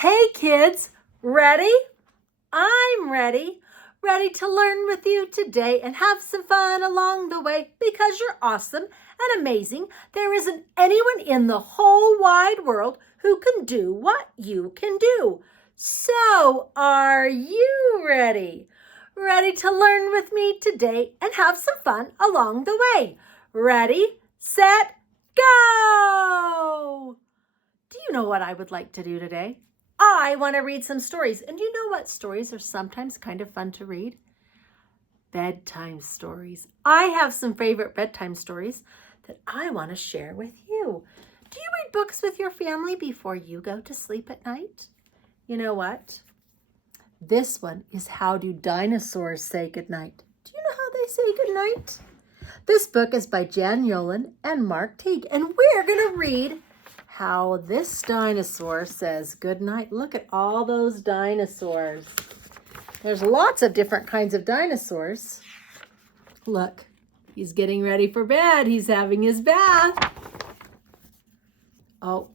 Hey kids, ready? I'm ready. Ready to learn with you today and have some fun along the way because you're awesome and amazing. There isn't anyone in the whole wide world who can do what you can do. So, are you ready? Ready to learn with me today and have some fun along the way? Ready, set, go! Do you know what I would like to do today? I want to read some stories. And you know what stories are sometimes kind of fun to read? Bedtime stories. I have some favorite bedtime stories that I want to share with you. Do you read books with your family before you go to sleep at night? You know what? This one is How Do Dinosaurs Say Goodnight? Do you know how they say goodnight? This book is by Yolan and Mark Teague, and we're going to read how this dinosaur says goodnight. Look at all those dinosaurs. There's lots of different kinds of dinosaurs. Look, he's getting ready for bed. He's having his bath. Oh,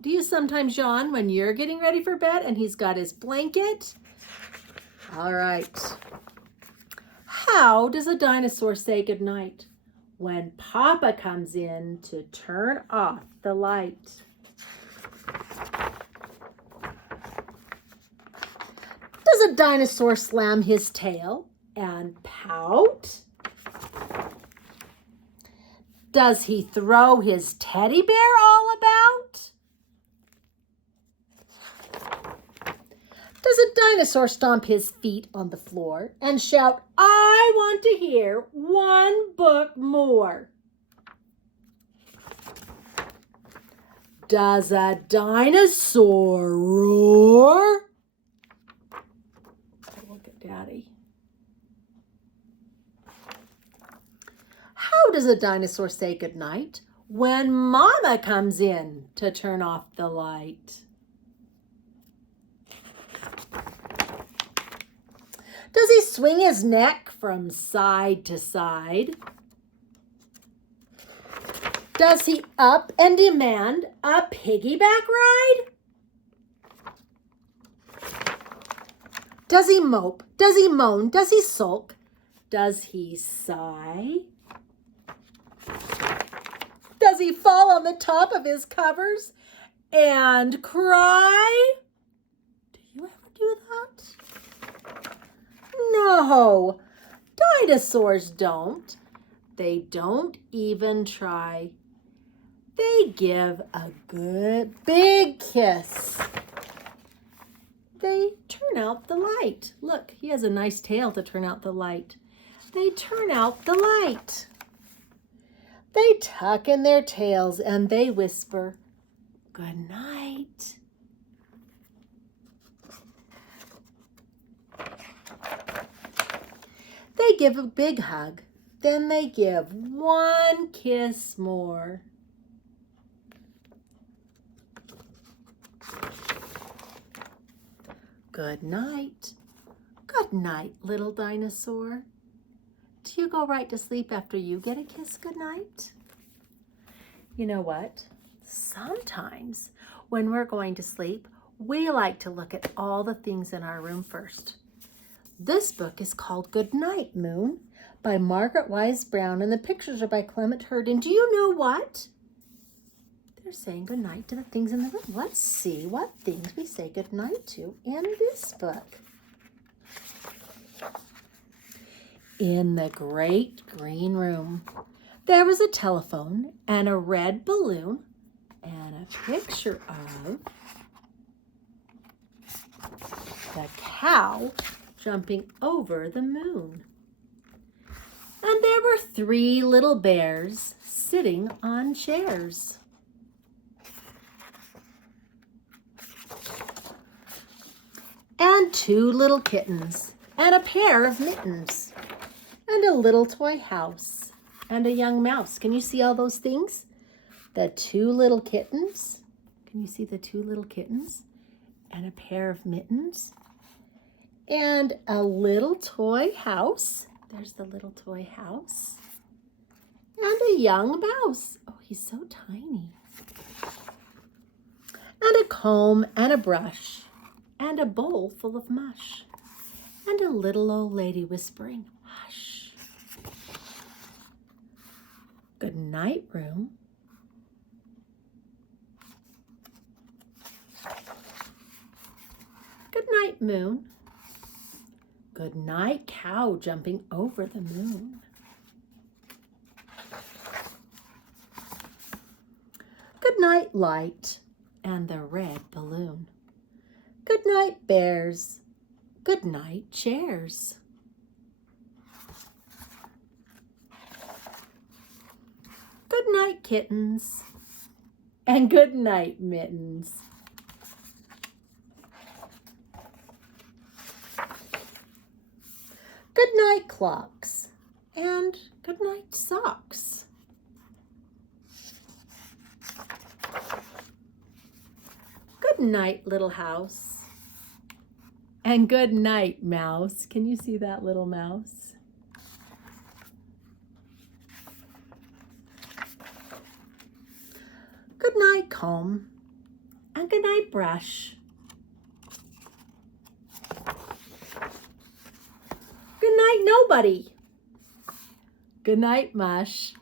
do you sometimes yawn when you're getting ready for bed and he's got his blanket? All right. How does a dinosaur say goodnight? When Papa comes in to turn off the light. Does a dinosaur slam his tail and pout? Does he throw his teddy bear all about? Does a dinosaur stomp his feet on the floor and shout, "I want to hear one book more"? Does a dinosaur roar? Look at Daddy. How does a dinosaur say goodnight when Mama comes in to turn off the light? Does he swing his neck from side to side? Does he up and demand a piggyback ride? Does he mope? Does he moan? Does he sulk? Does he sigh? Does he fall on the top of his covers and cry? Do you ever do that? No, dinosaurs don't. They don't even try. They give a good big kiss. They turn out the light. Look, he has a nice tail to turn out the light. They turn out the light. They tuck in their tails and they whisper, "Good night." They give a big hug. Then they give one kiss more. Good night. Good night, little dinosaur. Do you go right to sleep after you get a kiss goodnight? You know what? Sometimes when we're going to sleep, we like to look at all the things in our room first. This book is called Good Night, Moon by Margaret Wise Brown, and the pictures are by Clement Hurd. And do you know what? They're saying goodnight to the things in the room. Let's see what things we say goodnight to in this book. In the great green room, there was a telephone and a red balloon and a picture of the cow jumping over the moon. And there were 3 little bears sitting on chairs. And 2 little kittens and a pair of mittens and a little toy house and a young mouse. Can you see all those things? The 2 little kittens. Can you see the 2 little kittens? And a pair of mittens and a little toy house. There's the little toy house. And a young mouse. Oh, he's so tiny. and a comb and a brush, and a bowl full of mush, and a little old lady whispering, hush. Good night, room. Good night, moon. Good night, cow jumping over the moon. Good night, light and the red balloon. Good night, bears. Good night, chairs. Good night, kittens. And good night, mittens. Good night, clocks. And good night, socks. Good night, little house. And good night, mouse. Can you see that little mouse? Good night, comb. And good night, brush. Good night, nobody. Good night, mush.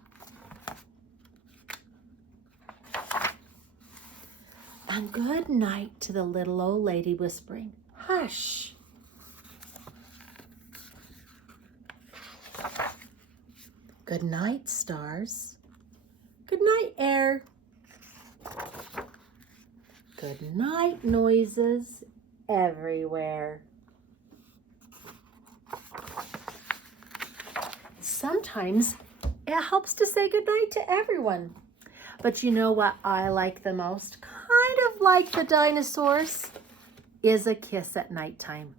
And good night to the little old lady whispering, hush. Good night, stars. Good night, air. Good night, noises everywhere. Sometimes it helps to say goodnight to everyone. But you know what I like the most? Kind of like the dinosaurs, is a kiss at nighttime.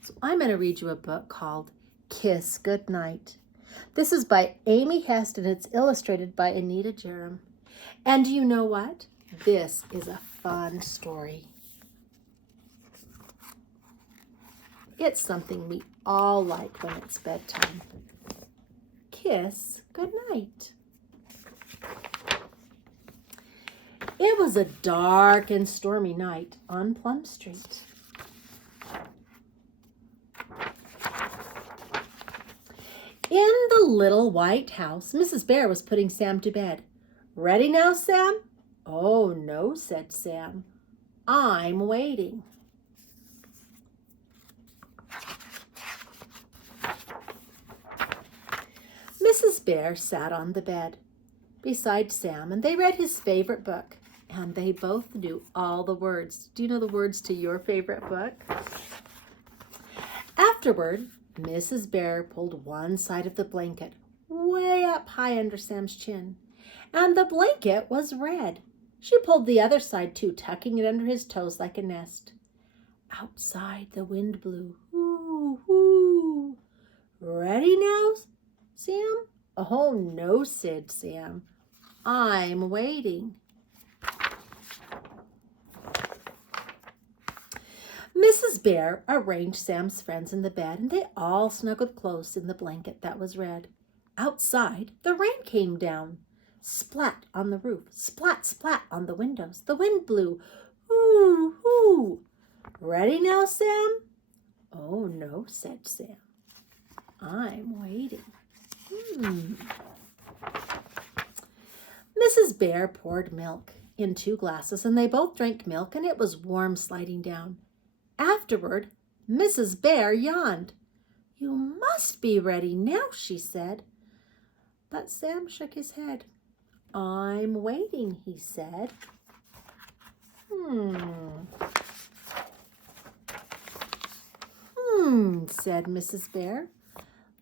So I'm going to read you a book called Kiss Goodnight. This is by Amy Hest and it's illustrated by Anita Jeram. And you know what? This is a fun story. It's something we all like when it's bedtime. Kiss goodnight. It was a dark and stormy night on Plum Street. In the little white house, Mrs. Bear was putting Sam to bed. Ready now, Sam? Oh, no, said Sam. I'm waiting. Mrs. Bear sat on the bed beside Sam, and they read his favorite book. And they both knew all the words. Do you know the words to your favorite book? Afterward, Mrs. Bear pulled one side of the blanket way up high under Sam's chin, and the blanket was red. She pulled the other side too, tucking it under his toes like a nest. Outside, the wind blew. Whoo, whoo. Ready now, Sam? Oh, no, said Sam. I'm waiting. Mrs. Bear arranged Sam's friends in the bed, and they all snuggled close in the blanket that was red. Outside, the rain came down. Splat on the roof, splat, splat on the windows. The wind blew. Hoo, hoo. Ready now, Sam? Oh, no, said Sam. I'm waiting. Mrs. Bear poured milk in 2 glasses, and they both drank milk, and it was warm sliding down. Afterward, Mrs. Bear yawned. You must be ready now, she said. But Sam shook his head. I'm waiting, he said. Said Mrs. Bear.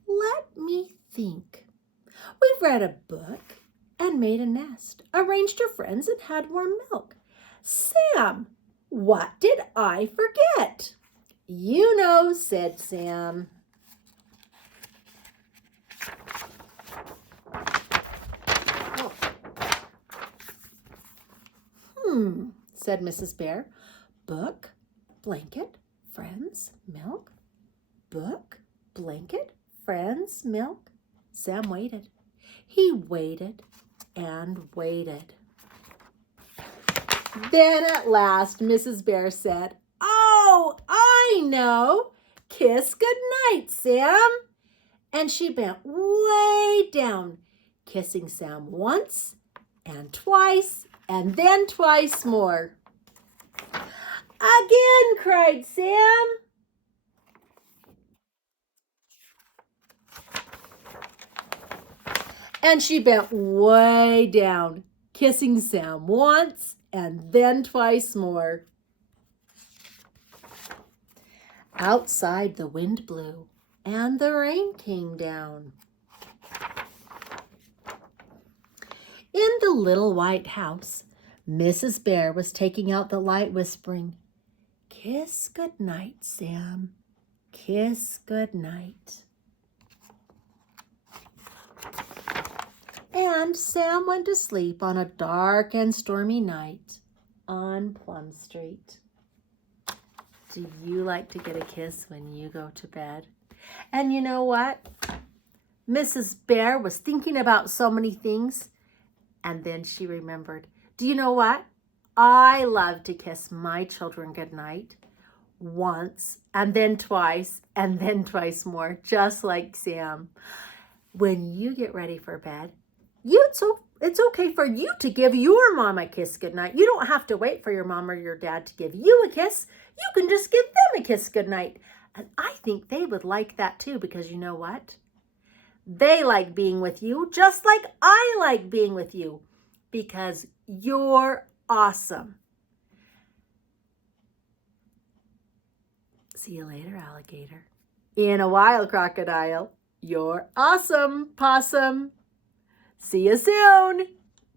Let me think. We've read a book and made a nest, arranged our friends and had warm milk. Sam, what did I forget? You know, said Sam. Said Mrs. Bear. Book, blanket, friends, milk. Book, blanket, friends, milk. Sam waited. He waited and waited. Then at last, Mrs. Bear said, "Oh, I know. Kiss goodnight, Sam." And she bent way down, kissing Sam once and twice and then twice more. "Again," cried Sam. And she bent way down, kissing Sam once and then twice more. Outside, the wind blew and the rain came down. In the little white house, Mrs. Bear was taking out the light, whispering, "Kiss goodnight, Sam. Kiss goodnight." And Sam went to sleep on a dark and stormy night on Plum Street. Do you like to get a kiss when you go to bed? And you know what? Mrs. Bear was thinking about so many things, and then she remembered, do you know what? I love to kiss my children goodnight once, and then twice more, just like Sam. When you get ready for bed, it's okay for you to give your mom a kiss goodnight. You don't have to wait for your mom or your dad to give you a kiss. You can just give them a kiss goodnight. And I think they would like that too, because you know what? They like being with you just like I like being with you, because you're awesome. See you later, alligator. In a while, crocodile. You're awesome, possum. See you soon.